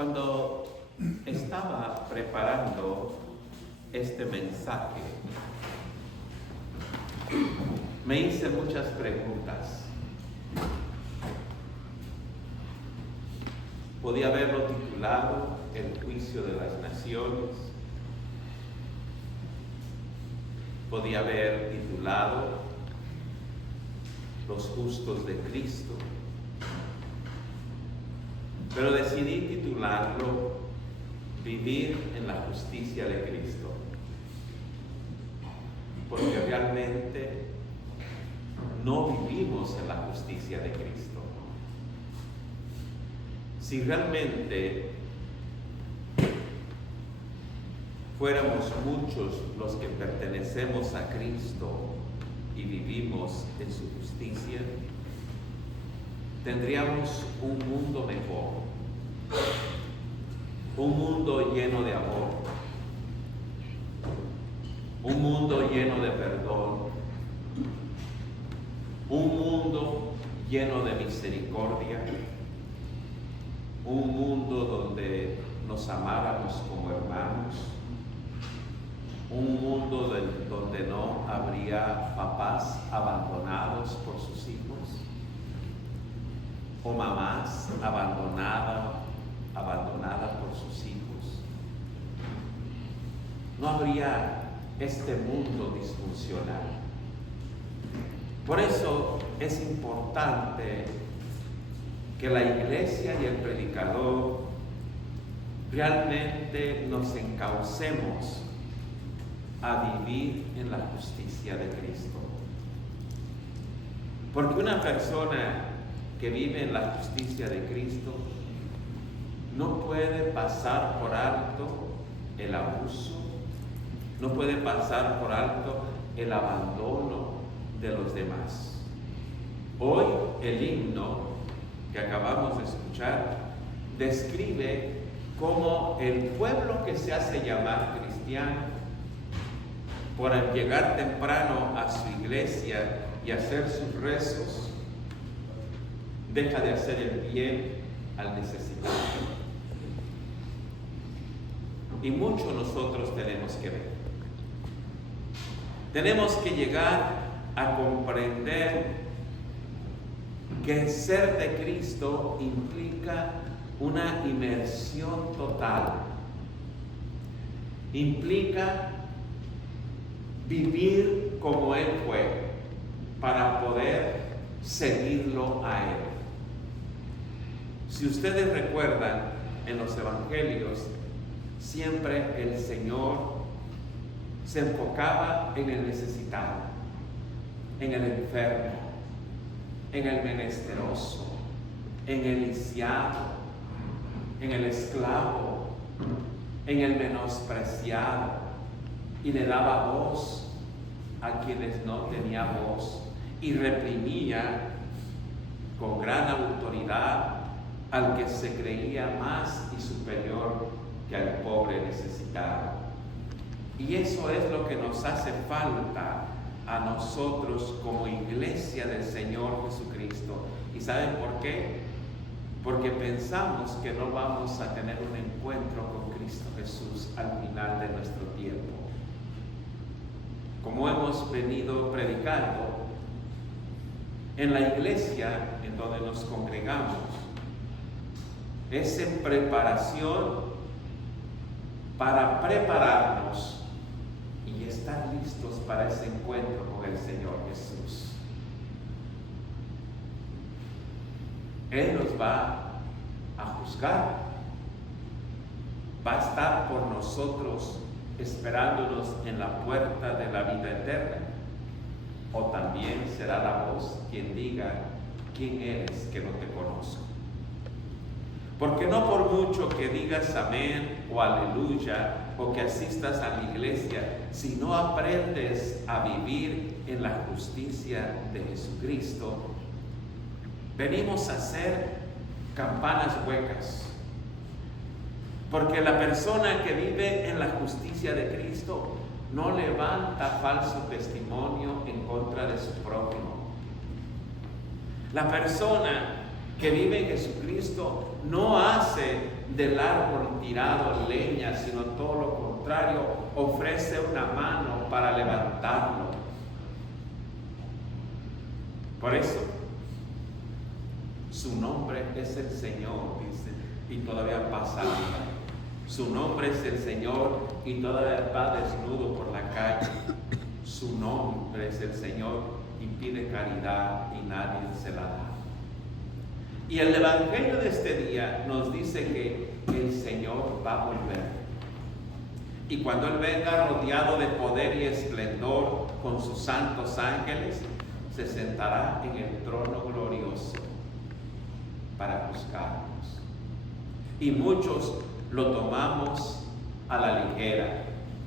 Cuando estaba preparando este mensaje, me hice muchas preguntas. Podía haberlo titulado El juicio de las naciones. Podía haber titulado Los justos de Cristo. Pero decidí titularlo Vivir en la justicia de Cristo. Porque realmente no vivimos en la justicia de Cristo. Si realmente fuéramos muchos los que pertenecemos a Cristo y vivimos en su justicia, tendríamos un mundo mejor, un mundo lleno de amor, un mundo lleno de perdón, un mundo lleno de misericordia, un mundo donde nos amáramos como hermanos, un mundo donde no habría papás abandonados por sus hijos o mamás abandonadas por sus hijos. No habría este mundo disfuncional. Por eso es importante que la iglesia y el predicador realmente nos encaucemos a vivir en la justicia de Cristo. Porque una persona que vive en la justicia de Cristo no puede pasar por alto el abuso, no puede pasar por alto el abandono de los demás. Hoy el himno que acabamos de escuchar describe cómo el pueblo que se hace llamar cristiano, por llegar temprano a su iglesia y hacer sus rezos, deja de hacer el bien al necesitado. Y mucho nosotros tenemos que ver. Tenemos que llegar a comprender que ser de Cristo implica una inmersión total. Implica vivir como Él fue para poder seguirlo a Él. Si ustedes recuerdan, en los evangelios siempre el Señor se enfocaba en el necesitado, en el enfermo, en el menesteroso, en el lisiado, en el esclavo, en el menospreciado, y le daba voz a quienes no tenían voz y reprimía con gran autoridad al que se creía más y superior que al pobre necesitado. Y eso es lo que nos hace falta a nosotros como iglesia del Señor Jesucristo. ¿Y saben por qué? Porque pensamos que no vamos a tener un encuentro con Cristo Jesús al final de nuestro tiempo. Como hemos venido predicando, en la iglesia en donde nos congregamos, es en preparación para prepararnos y estar listos para ese encuentro con el Señor Jesús. Él nos va a juzgar, va a estar por nosotros esperándonos en la puerta de la vida eterna. O también será la voz quien diga: ¿quién eres que no te conozco? Porque no por mucho que digas amén o aleluya o que asistas a la iglesia, si no aprendes a vivir en la justicia de Jesucristo, venimos a ser campanas huecas. Porque la persona que vive en la justicia de Cristo no levanta falso testimonio en contra de su prójimo. La persona que vive en Jesucristo no hace del árbol tirado leña, sino todo lo contrario, ofrece una mano para levantarlo. Por eso, su nombre es el Señor, dice, y todavía pasa hambre. Su nombre es el Señor y todavía va desnudo por la calle. Su nombre es el Señor y pide caridad y nadie se la da. Y el Evangelio de este día nos dice que el Señor va a volver. Y cuando Él venga rodeado de poder y esplendor con sus santos ángeles, se sentará en el trono glorioso para juzgarnos. Y muchos lo tomamos a la ligera.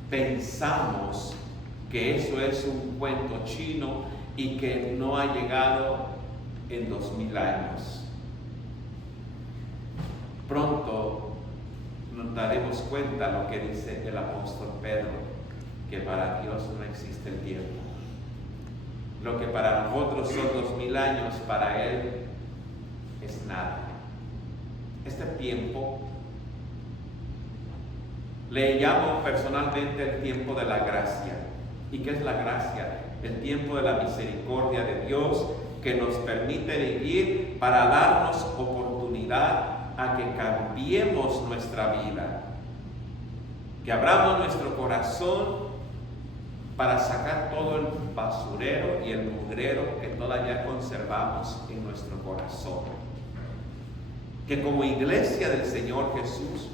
Pensamos que eso es un cuento chino y que no ha llegado en 2000 años. Pronto nos daremos cuenta lo que dice el apóstol Pedro, que para Dios no existe el tiempo. Lo que para nosotros son 2000 años, para Él es nada. Este tiempo le llamo personalmente el tiempo de la gracia. ¿Y qué es la gracia? El tiempo de la misericordia de Dios que nos permite vivir para darnos oportunidad a que cambiemos nuestra vida, que abramos nuestro corazón para sacar todo el basurero y el mugrero que todavía conservamos en nuestro corazón. Que como iglesia del Señor Jesús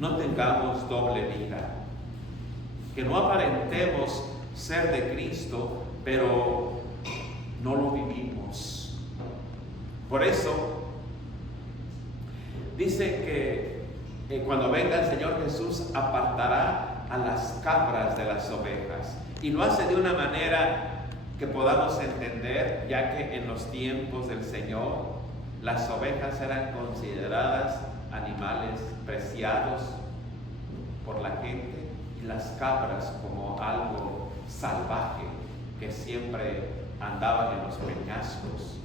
no tengamos doble vida, que no aparentemos ser de Cristo, pero no lo vivimos. Por eso dice que cuando venga el Señor Jesús apartará a las cabras de las ovejas, y lo hace de una manera que podamos entender, ya que en los tiempos del Señor las ovejas eran consideradas animales preciados por la gente y las cabras como algo salvaje que siempre andaban en los peñascos.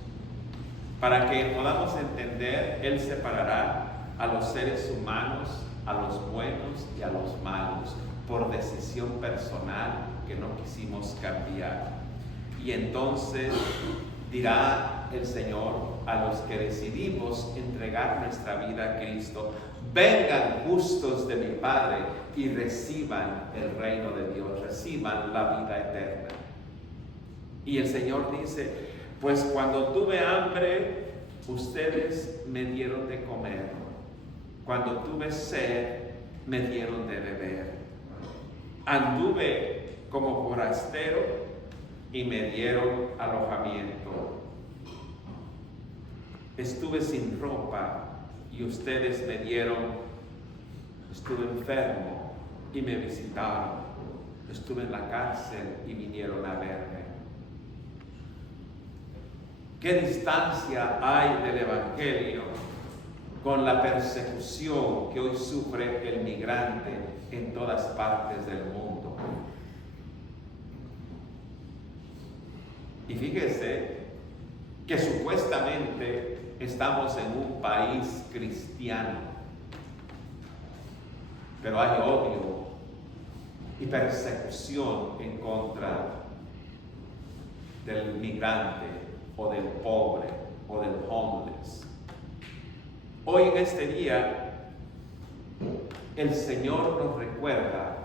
Para que podamos entender, Él separará a los seres humanos, a los buenos y a los malos, por decisión personal que no quisimos cambiar. Y entonces dirá el Señor a los que decidimos entregar nuestra vida a Cristo: vengan justos de mi Padre y reciban el reino de Dios, reciban la vida eterna. Y el Señor dice: pues cuando tuve hambre, ustedes me dieron de comer. Cuando tuve sed, me dieron de beber. Anduve como forastero y me dieron alojamiento. Estuve sin ropa y ustedes me dieron. Estuve enfermo y me visitaron. Estuve en la cárcel y vinieron a verme. ¿Qué distancia hay del Evangelio con la persecución que hoy sufre el migrante en todas partes del mundo? Y fíjese que supuestamente estamos en un país cristiano, pero hay odio y persecución en contra del migrante o del pobre o del homeless. Hoy en este día el Señor nos recuerda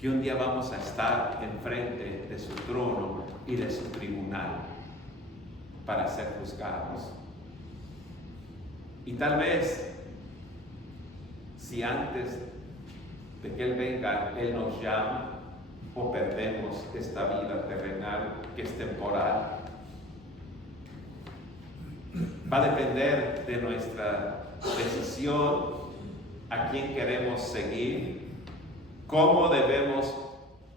que un día vamos a estar enfrente de su trono y de su tribunal para ser juzgados. Y tal vez, si antes de que Él venga, Él nos llama, o perdemos esta vida terrenal que es temporal, va a depender de nuestra decisión a quién queremos seguir, cómo debemos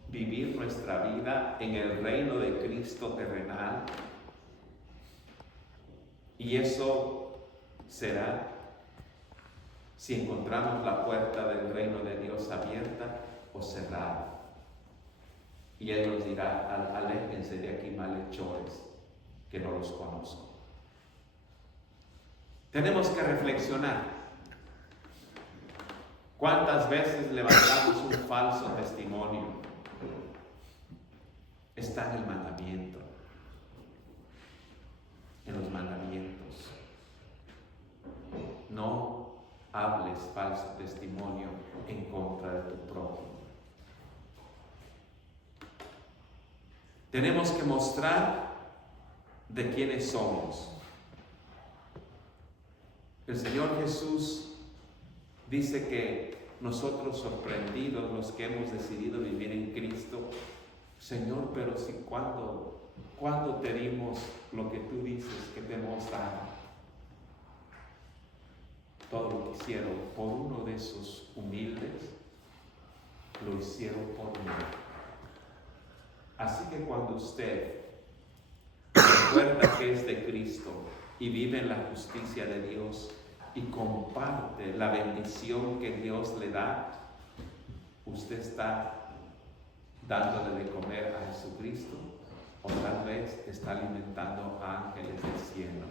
vivir nuestra vida en el reino de Cristo terrenal. Y eso será si encontramos la puerta del reino de Dios abierta o cerrada. Y Él nos dirá: aléjense de aquí, malhechores, que no los conozco. Tenemos que reflexionar. ¿Cuántas veces levantamos un falso testimonio? Está en el mandamiento, en los mandamientos. No hables falso testimonio en contra de tu prójimo. Tenemos que mostrar de quiénes somos. El Señor Jesús dice que nosotros, sorprendidos, los que hemos decidido vivir en Cristo, Señor, pero si ¿cuándo te dimos lo que tú dices que te hemos dado? Todo lo que hicieron por uno de esos humildes, lo hicieron por mí. Así que cuando usted recuerda que es de Cristo y vive en la justicia de Dios y comparte la bendición que Dios le da, usted está dándole de comer a Jesucristo, o tal vez está alimentando a ángeles del cielo.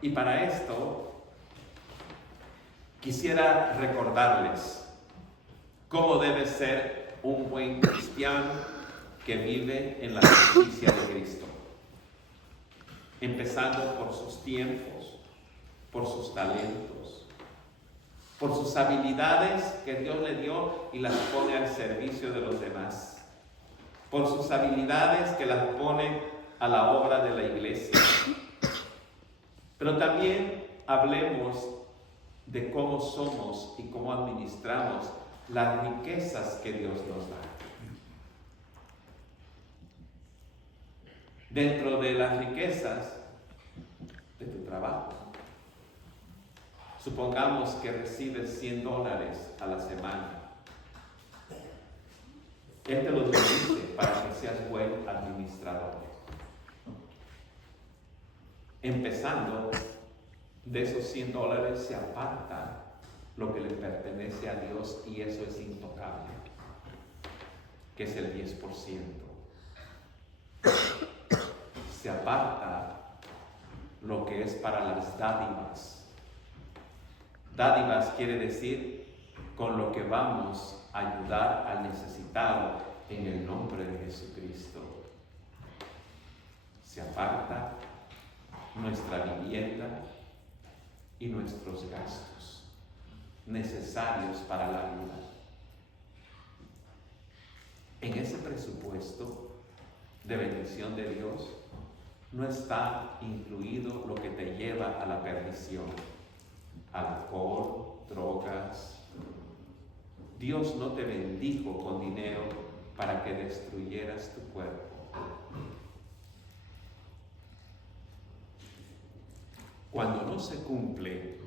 Y para esto quisiera recordarles cómo debe ser un buen cristiano que vive en la justicia de Cristo, empezando por sus tiempos, por sus talentos, por sus habilidades que Dios le dio y las pone al servicio de los demás, por sus habilidades que las pone a la obra de la iglesia. Pero también hablemos de cómo somos y cómo administramos las riquezas que Dios nos da. Dentro de las riquezas de tu trabajo, supongamos que recibes $100 a la semana. Él te lo bendice para que seas buen administrador. Empezando, de esos $100 se aparta lo que le pertenece a Dios, y eso es intocable, que es el 10%. Se aparta lo que es para las dádivas. Dádivas quiere decir con lo que vamos a ayudar al necesitado en el nombre de Jesucristo. Se aparta nuestra vivienda y nuestros gastos necesarios para la vida. En ese presupuesto de bendición de Dios no está incluido lo que te lleva a la perdición: alcohol, drogas. Dios no te bendijo con dinero para que destruyeras tu cuerpo. Cuando no se cumple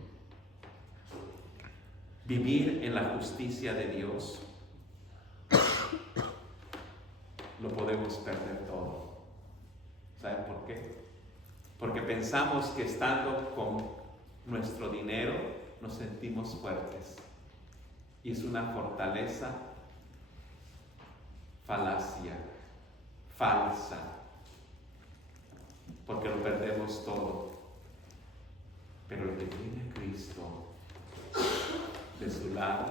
vivir en la justicia de Dios, lo podemos perder todo. ¿Saben por qué? Porque pensamos que estando con nuestro dinero nos sentimos fuertes. Y es una fortaleza falacia, falsa, porque lo perdemos todo. Pero el que tiene a Cristo de su lado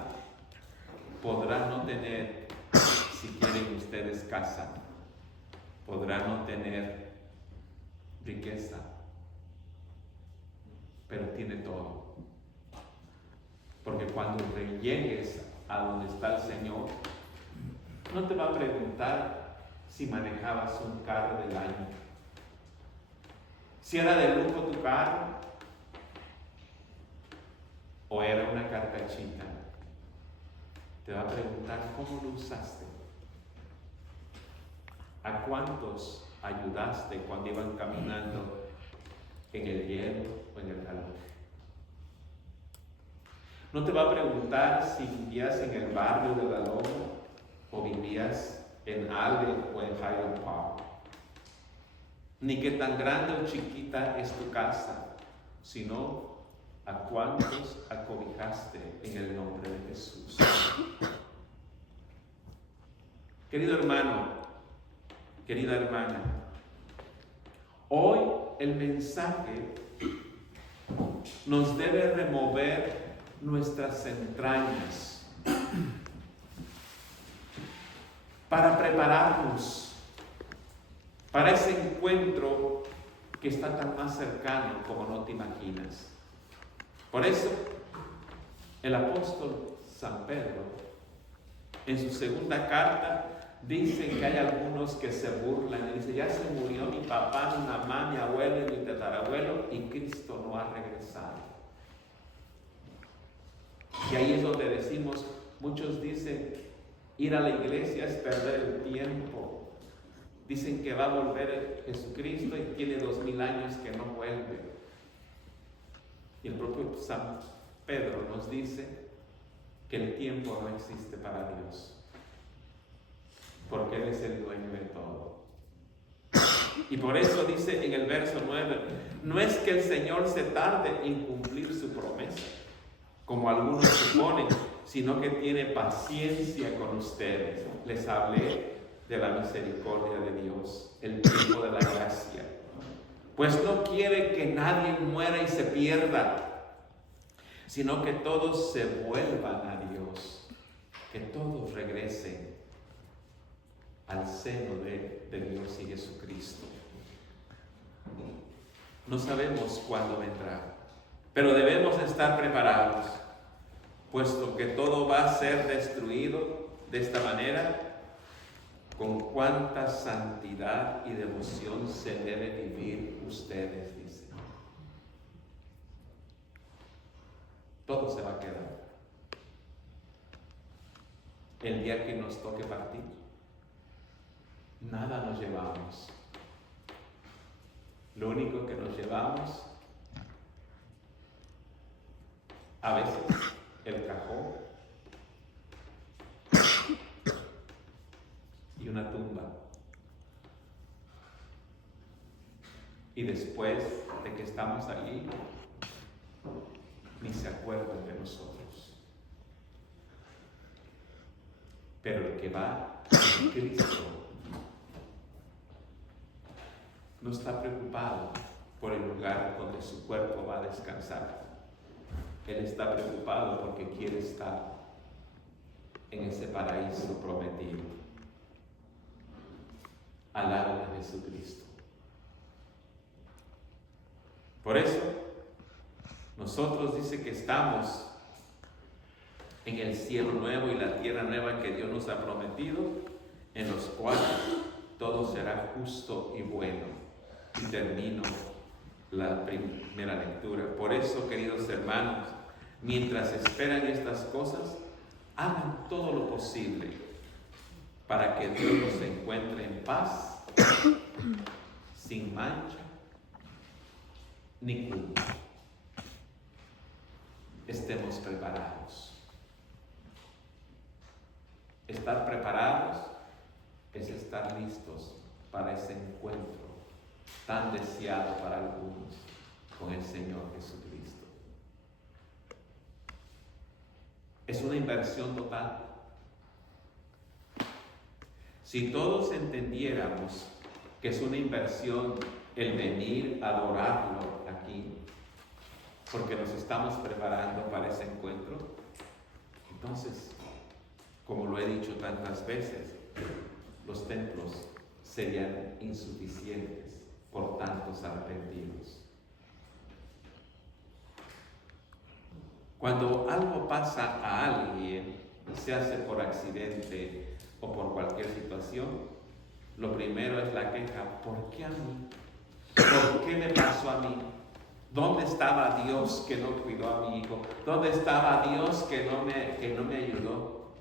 podrá no tener, si quieren ustedes, casa, podrá no tener riqueza, pero tiene todo. Porque cuando llegues a donde está el Señor, no te va a preguntar si manejabas un carro del año, si era de lujo tu carro o era una carcachita. Te va a preguntar cómo lo usaste, a cuántos ayudaste cuando iban caminando en el hielo o en el calor. No te va a preguntar si vivías en el barrio de La Loma o vivías en Allen o en Highland Park, ni qué tan grande o chiquita es tu casa, sino a cuántos acobijaste en el nombre de Jesús. Querido hermano, querida hermana, hoy el mensaje nos debe remover nuestras entrañas para prepararnos para ese encuentro que está tan más cercano como no te imaginas. Por eso, el apóstol San Pedro, en su segunda carta, dice que hay algunos que se burlan y dice: ya se murió mi papá, mi mamá, mi abuelo y mi tatarabuelo y Cristo no ha regresado. Y ahí es donde decimos, muchos dicen, ir a la iglesia es perder el tiempo. Dicen que va a volver Jesucristo y tiene 2000 años que no vuelve. Y el propio San Pedro nos dice que el tiempo no existe para Dios, porque Él es el dueño de todo. Y por eso dice en el verso 9, no es que el Señor se tarde en cumplir su promesa, como algunos suponen, sino que tiene paciencia con ustedes. Les hablé de la misericordia de Dios, el tiempo de la gracia, pues no quiere que nadie muera y se pierda, sino que todos se vuelvan a Dios, que todos regresen al seno de Dios y Jesucristo. No sabemos cuándo vendrá, pero debemos estar preparados, puesto que todo va a ser destruido de esta manera. Con cuánta santidad y devoción se debe vivir ustedes, dice. Todo se va a quedar. El día que nos toque partir, nada nos llevamos. Lo único que nos llevamos, a veces, el cajón y una tumba. Y después de que estamos allí, ni se acuerdan de nosotros. Pero el que va en Cristo no está preocupado por el lugar donde su cuerpo va a descansar. Él está preocupado porque quiere estar en ese paraíso prometido, al lado de Jesucristo. Por eso, nosotros dice que estamos en el cielo nuevo y la tierra nueva que Dios nos ha prometido, en los cuales todo será justo y bueno. Y termino la primera lectura. Por eso, queridos hermanos, mientras esperan estas cosas, hagan todo lo posible para que Dios los encuentre en paz, sin mancha ni culpa. Estemos preparados. Estar preparados es estar listos para ese encuentro tan deseado para algunos con el Señor Jesucristo. Es una inversión total. Si todos entendiéramos que es una inversión el venir a adorarlo aquí, porque nos estamos preparando para ese encuentro, entonces, como lo he dicho tantas veces, los templos serían insuficientes por tantos arrepentidos. Cuando algo pasa a alguien, se hace por accidente o por cualquier situación, lo primero es la queja: ¿por qué a mí? ¿Por qué me pasó a mí? ¿Dónde estaba Dios que no cuidó a mi hijo? ¿Dónde estaba Dios que no me ayudó?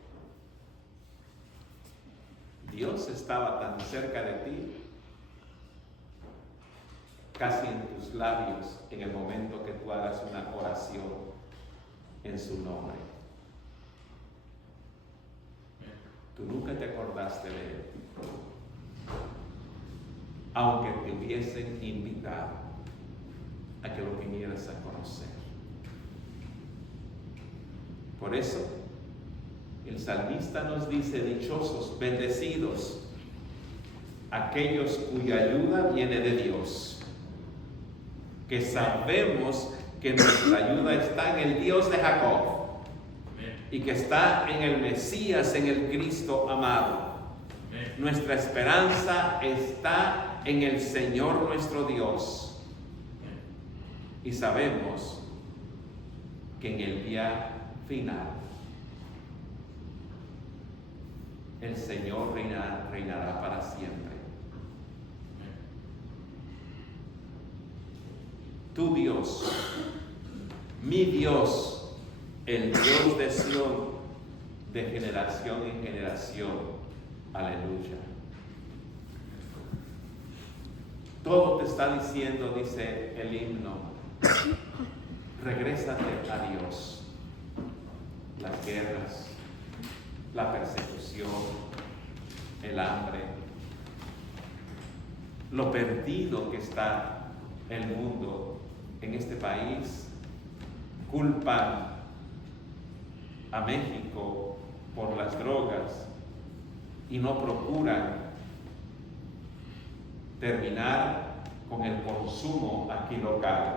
Dios estaba tan cerca de ti, casi en tus labios, en el momento que tú hagas una oración en su nombre. Tú nunca te acordaste de Él, aunque te hubiesen invitado a que lo vinieras a conocer. Por eso, el salmista nos dice: dichosos, bendecidos, aquellos cuya ayuda viene de Dios, que sabemos que nuestra ayuda está en el Dios de Jacob y que está en el Mesías, en el Cristo amado. Nuestra esperanza está en el Señor nuestro Dios. Y sabemos que en el día final el Señor reinará para siempre. Tu Dios, mi Dios, el Dios de Sión, de generación en generación. Aleluya. Todo te está diciendo, dice el himno, regrésate a Dios. Las guerras, la persecución, el hambre, lo perdido que está el mundo en este país, culpan a México por las drogas y no procuran terminar con el consumo aquí local.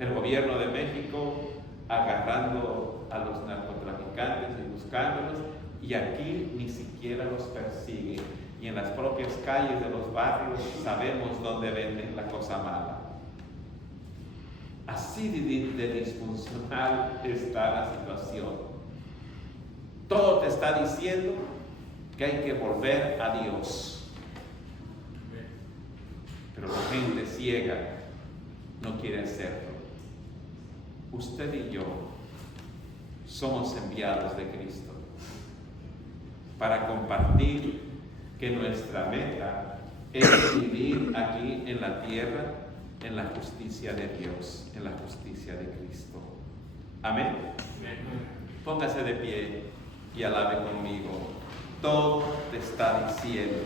El gobierno de México agarrando a los narcotraficantes y buscándolos, y aquí ni siquiera los persiguen. Y en las propias calles de los barrios sabemos dónde venden la cosa mala. Así de disfuncional está la situación. Todo te está diciendo que hay que volver a Dios. Pero la gente ciega no quiere hacerlo. Usted y yo somos enviados de Cristo para compartir que nuestra meta es vivir aquí en la tierra en la justicia de Dios, en la justicia de Cristo. Amén. Póngase de pie y alabe conmigo. Todo te está diciendo.